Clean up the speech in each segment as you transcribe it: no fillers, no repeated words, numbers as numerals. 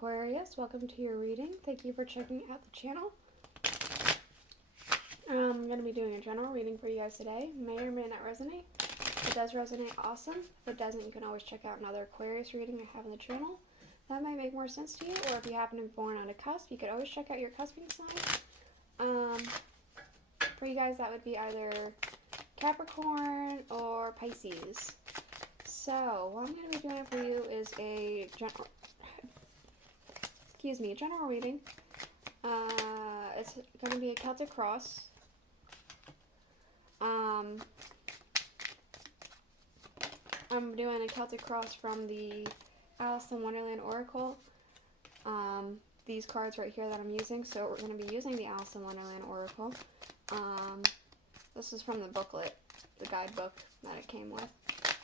Aquarius, welcome to your reading. Thank you for checking out the channel. I'm going to be doing a general reading for you guys today. May or may not resonate. If it does resonate, awesome. If it doesn't, you can always check out another Aquarius reading I have on the channel. That might make more sense to you, or if you happen to be born on a cusp, you could always check out your cusping sign. For you guys, that would be either Capricorn or Pisces. So, what I'm going to be doing for you is a general reading. It's going to be a Celtic cross. I'm doing a Celtic cross from the Alice in Wonderland Oracle. These cards right here that I'm using, so we're going to be using the Alice in Wonderland Oracle. This is from the booklet, the guidebook that it came with.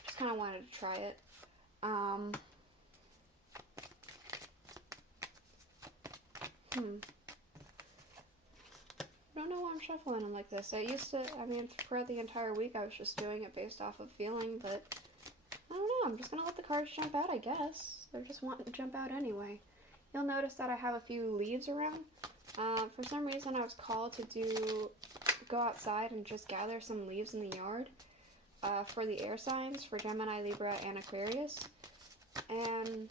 Just kind of wanted to try it. I don't know why I'm shuffling them like this. Throughout the entire week I was just doing it based off of feeling, but I don't know, I'm just going to let the cards jump out, I guess. They're just wanting to jump out anyway. You'll notice that I have a few leaves around. For some reason I was called to go outside and just gather some leaves in the yard for the air signs, for Gemini, Libra, and Aquarius. And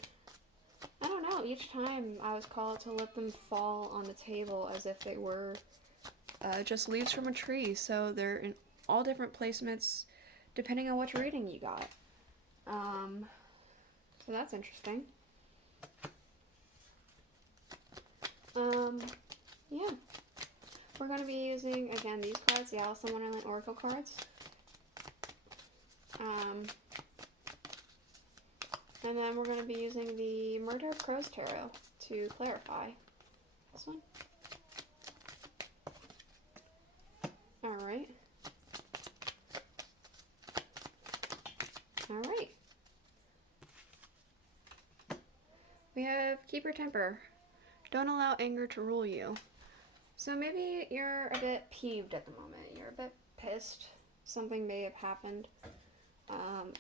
I don't know, each time I was called to let them fall on the table as if they were just leaves from a tree. So they're in all different placements depending on which reading you got. So that's interesting. Yeah. We're going to be using, again, these cards, the Alice in Wonderland Oracle cards. And then we're going to be using the Murder of Crows Tarot to clarify this one. Alright. Alright. We have Keep Your Temper. Don't allow anger to rule you. So maybe you're a bit peeved at the moment. You're a bit pissed. Something may have happened.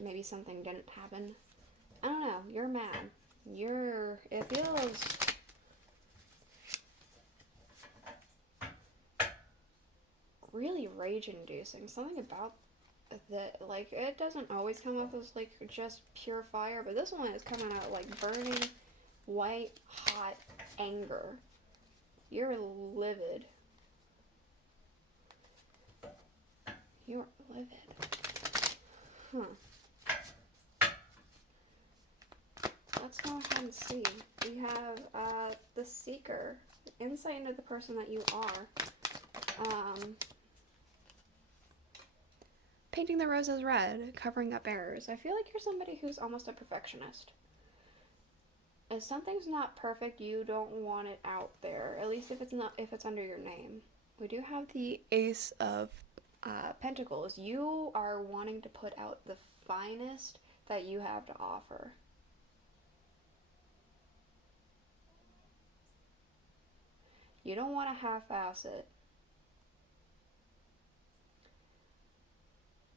Maybe something didn't happen. I don't know. You're mad. It feels really rage-inducing. Something about that, like, it doesn't always come off as, like, just pure fire, but this one is coming out, like, burning, white, hot anger. You're livid. You're livid. Let's go ahead and see. We have the Seeker, insight into the person that you are. Painting the roses red, covering up errors. I feel like you're somebody who's almost a perfectionist. If something's not perfect, you don't want it out there. At least if it's under your name. We do have the Ace of Pentacles. You are wanting to put out the finest that you have to offer. You don't want to half-ass it.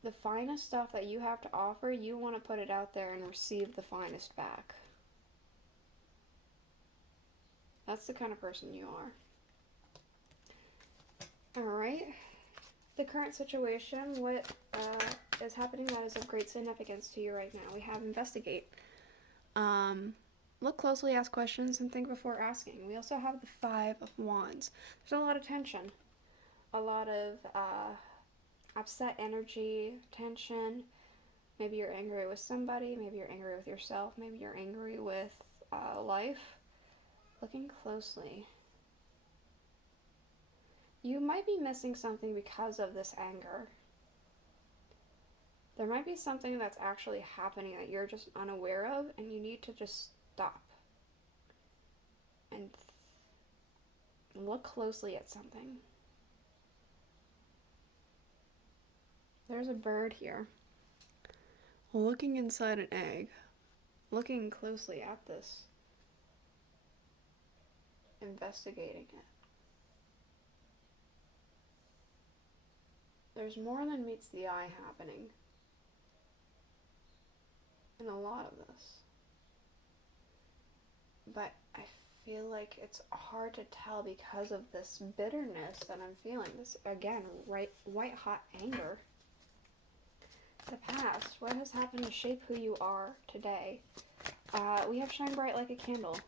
The finest stuff that you have to offer, you want to put it out there and receive the finest back. That's the kind of person you are. Alright. The current situation, what is happening that is of great significance to you right now. We have investigate. Look closely, ask questions, and think before asking. We also have the Five of Wands. There's a lot of tension. A lot of upset energy, tension. Maybe you're angry with somebody. Maybe you're angry with yourself. Maybe you're angry with life. Looking closely. You might be missing something because of this anger. There might be something that's actually happening that you're just unaware of, and you need to just stop and look closely at something. There's a bird here, looking inside an egg, looking closely at this, investigating it. There's more than meets the eye happening in a lot of this. but I feel like it's hard to tell because of this bitterness that I'm feeling. This, again, white hot anger. The past, what has happened to shape who you are today? We have shine bright like a candle.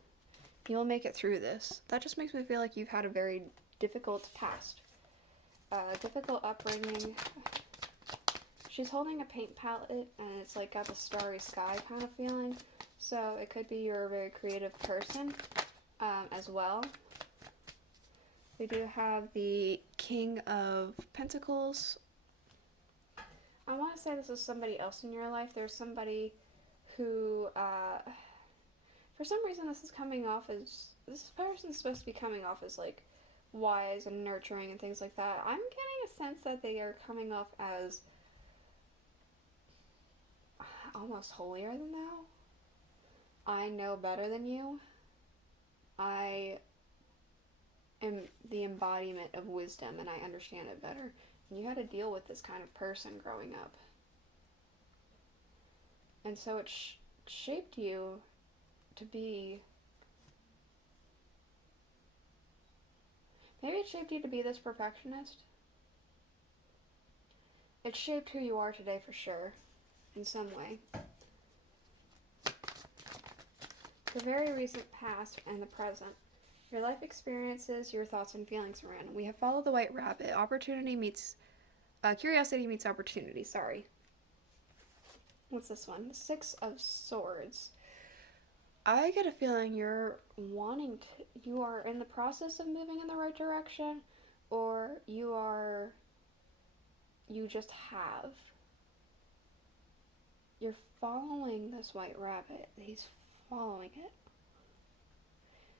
You'll make it through this. That just makes me feel like you've had a very difficult past. Difficult upbringing. She's holding a paint palette, and it's like got the starry sky kind of feeling. So it could be you're a very creative person as well. We do have the King of Pentacles. I want to say this is somebody else in your life. There's somebody who, for some reason, this is coming off as, this person's supposed to be coming off as like wise and nurturing and things like that. I'm getting a sense that they are coming off as almost holier than thou. I know better than you. I am the embodiment of wisdom and I understand it better. And you had to deal with this kind of person growing up. And so it shaped you to be... Maybe it shaped you to be this perfectionist. It shaped who you are today for sure, in some way. The very recent past and the present. Your life experiences, your thoughts and feelings are in. We have followed the white rabbit. Curiosity meets opportunity, sorry. What's this one? The Six of Swords. I get a feeling you are in the process of moving in the right direction, or you just have. You're following this white rabbit. He's following it.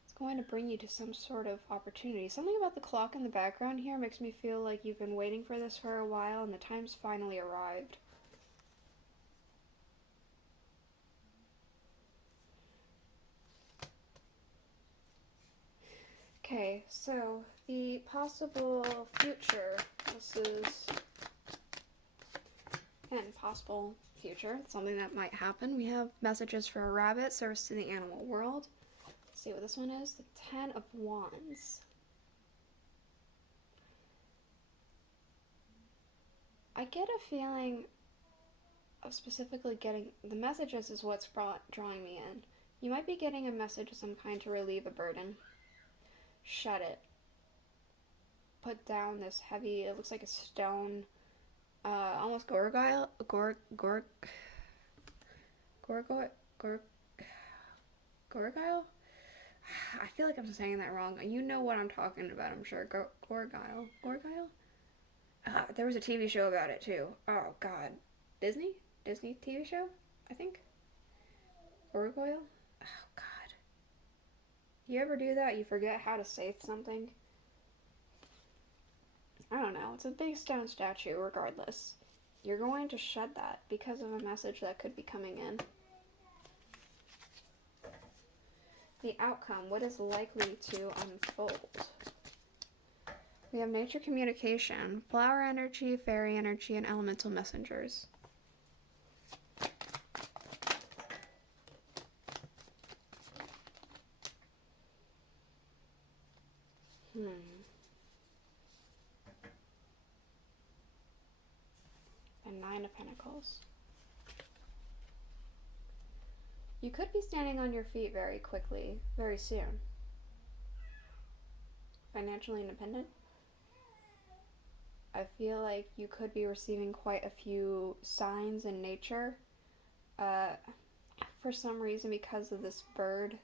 It's going to bring you to some sort of opportunity. Something about the clock in the background here makes me feel like you've been waiting for this for a while and the time's finally arrived. Okay, so the possible future. This is, again, possible future. Something that might happen. We have messages for a rabbit, service to the animal world. Let's see what this one is. The Ten of Wands. I get a feeling of specifically getting the messages is what's drawing me in. You might be getting a message of some kind to relieve a burden. Shed it. Put down this heavy, it looks like a stone, almost gorgile? Gorgile? I feel like I'm saying that wrong. You know what I'm talking about, I'm sure. Gorgile? There was a TV show about it, too. Oh, God. Disney TV show, I think? Gorgile? Oh, God. You ever do that? You forget how to say something? I don't know. It's a big stone statue, regardless. You're going to shed that because of a message that could be coming in. The outcome. What is likely to unfold? We have nature communication, flower energy, fairy energy, and elemental messengers. The Nine of Pentacles. You could be standing on your feet very quickly, very soon. Financially independent. I feel like you could be receiving quite a few signs in nature. For some reason, because of this bird,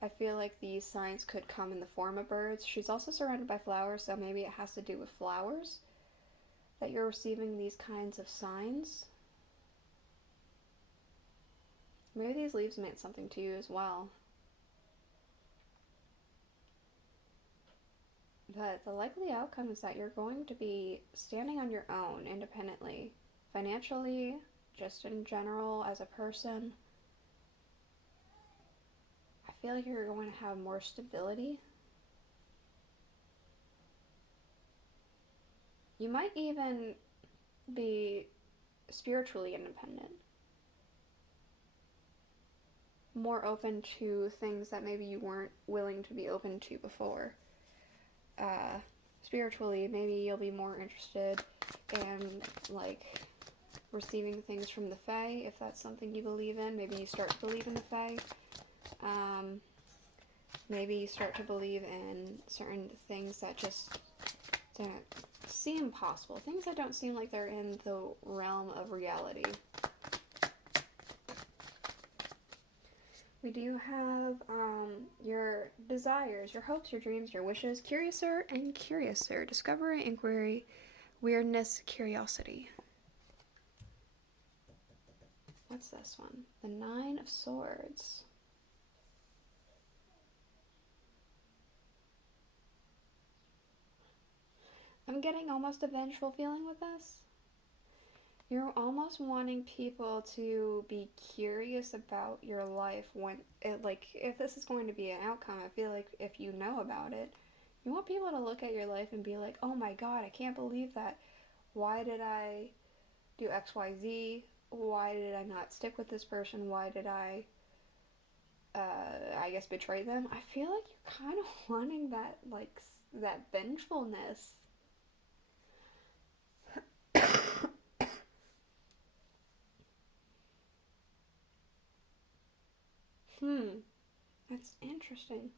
I feel like these signs could come in the form of birds. She's also surrounded by flowers, so maybe it has to do with flowers that you're receiving these kinds of signs. Maybe these leaves meant something to you as well. But the likely outcome is that you're going to be standing on your own independently, financially, just in general as a person. I feel like you're going to have more stability. You might even be spiritually independent. more open to things that maybe you weren't willing to be open to before. Spiritually, maybe you'll be more interested in, like, receiving things from the Fae, if that's something you believe in. Maybe you start to believe in the Fae. Maybe you start to believe in certain things that just don't seem possible. Things that don't seem like they're in the realm of reality. We do have your desires, your hopes, your dreams, your wishes, curiouser and curiouser, discovery, inquiry, weirdness, curiosity. What's this one? The Nine of Swords. I'm getting almost a vengeful feeling with this. You're almost wanting people to be curious about your life when it, like, if this is going to be an outcome, I feel like if you know about it, you want people to look at your life and be like, oh my god, I can't believe that. Why did I do XYZ? Why did I not stick with this person? Why did I guess betray them? I feel like you're kind of wanting that, like, that vengefulness. That's interesting.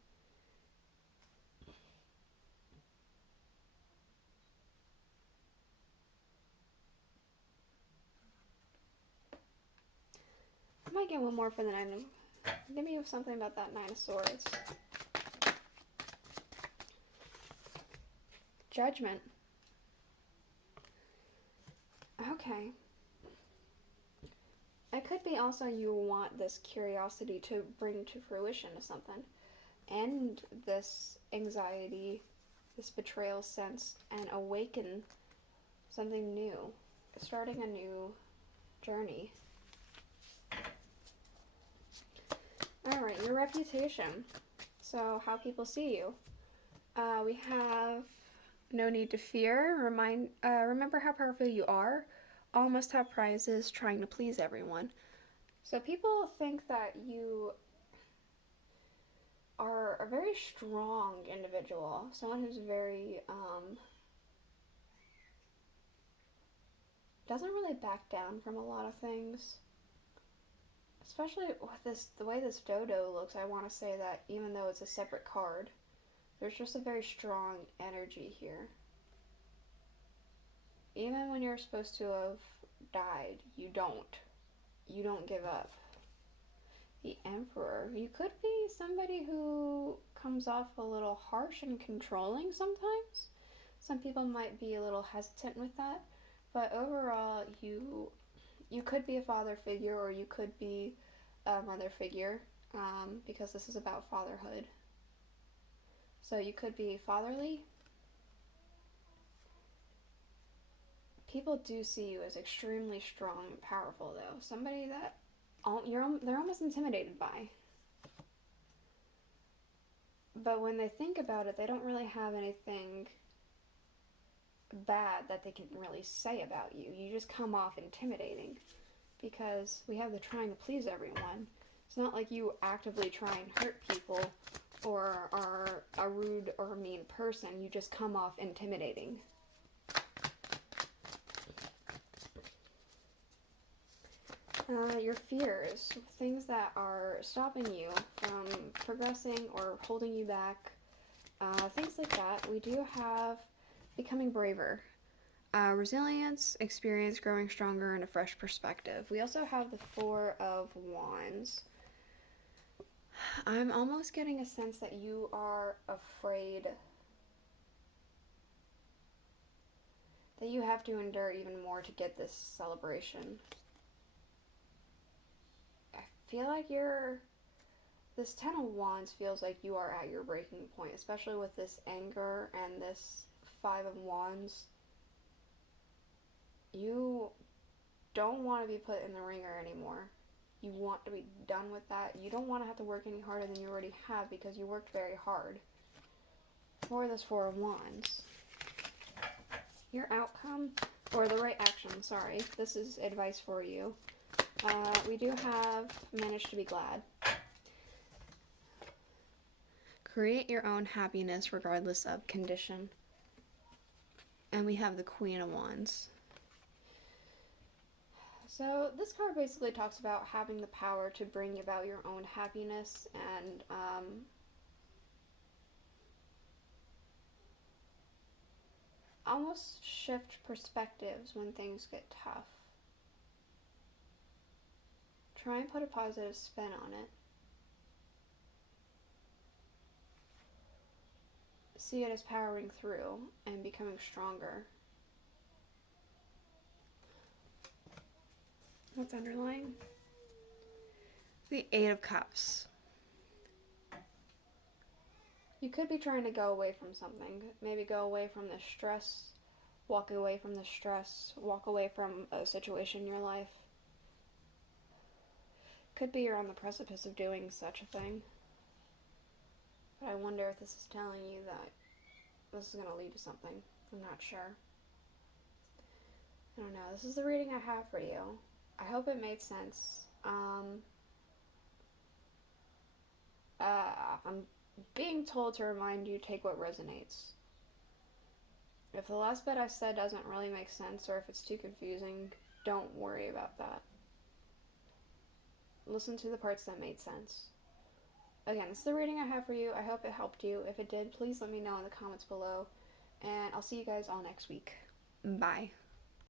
I might get one more for the Nine of... Give me something about that Nine of Swords. Judgment. Okay. It could be also you want this curiosity to bring to fruition to something. End this anxiety, this betrayal sense, and awaken something new. Starting a new journey. Alright, your reputation. So, how people see you. We have no need to fear. Remember how powerful you are. All must have prizes, trying to please everyone. So people think that you are a very strong individual. Someone who's very, doesn't really back down from a lot of things. Especially with the way this dodo looks, I want to say that even though it's a separate card, there's just a very strong energy here. Even when you're supposed to have died, you don't. You don't give up. The Emperor. You could be somebody who comes off a little harsh and controlling sometimes. Some people might be a little hesitant with that. But overall, you could be a father figure, or you could be a mother figure, because this is about fatherhood. So you could be fatherly. People do see you as extremely strong and powerful, though. Somebody that they're almost intimidated by. But when they think about it, they don't really have anything bad that they can really say about you. You just come off intimidating, because we have the trying to please everyone. It's not like you actively try and hurt people or are a rude or mean person. You just come off intimidating. Your fears, things that are stopping you from progressing or holding you back, things like that. We do have becoming braver, resilience, experience, growing stronger, and a fresh perspective. We also have the Four of Wands. I'm almost getting a sense that you are afraid that you have to endure even more to get this celebration. I feel like this Ten of Wands feels like you are at your breaking point, especially with this anger and this Five of Wands. You don't want to be put in the ringer anymore. You want to be done with that. You don't want to have to work any harder than you already have, because you worked very hard for this Four of Wands. Your outcome, or the right action, sorry. This is advice for you. We do have managed to be glad. Create your own happiness regardless of condition. And we have the Queen of Wands. So this card basically talks about having the power to bring about your own happiness and almost shift perspectives when things get tough. Try and put a positive spin on it. See it as powering through and becoming stronger. What's underlying? The Eight of Cups. You could be trying to go away from something. Maybe go away from the stress, walk away from the stress, walk away from a situation in your life. Could be you're on the precipice of doing such a thing. But I wonder if this is telling you that this is going to lead to something. I'm not sure. I don't know. This is the reading I have for you. I hope it made sense. I'm being told to remind you, take what resonates. If the last bit I said doesn't really make sense or if it's too confusing, don't worry about that. Listen to the parts that made sense. Again, this is the reading I have for you. I hope it helped you. If it did, please let me know in the comments below. And I'll see you guys all next week. Bye.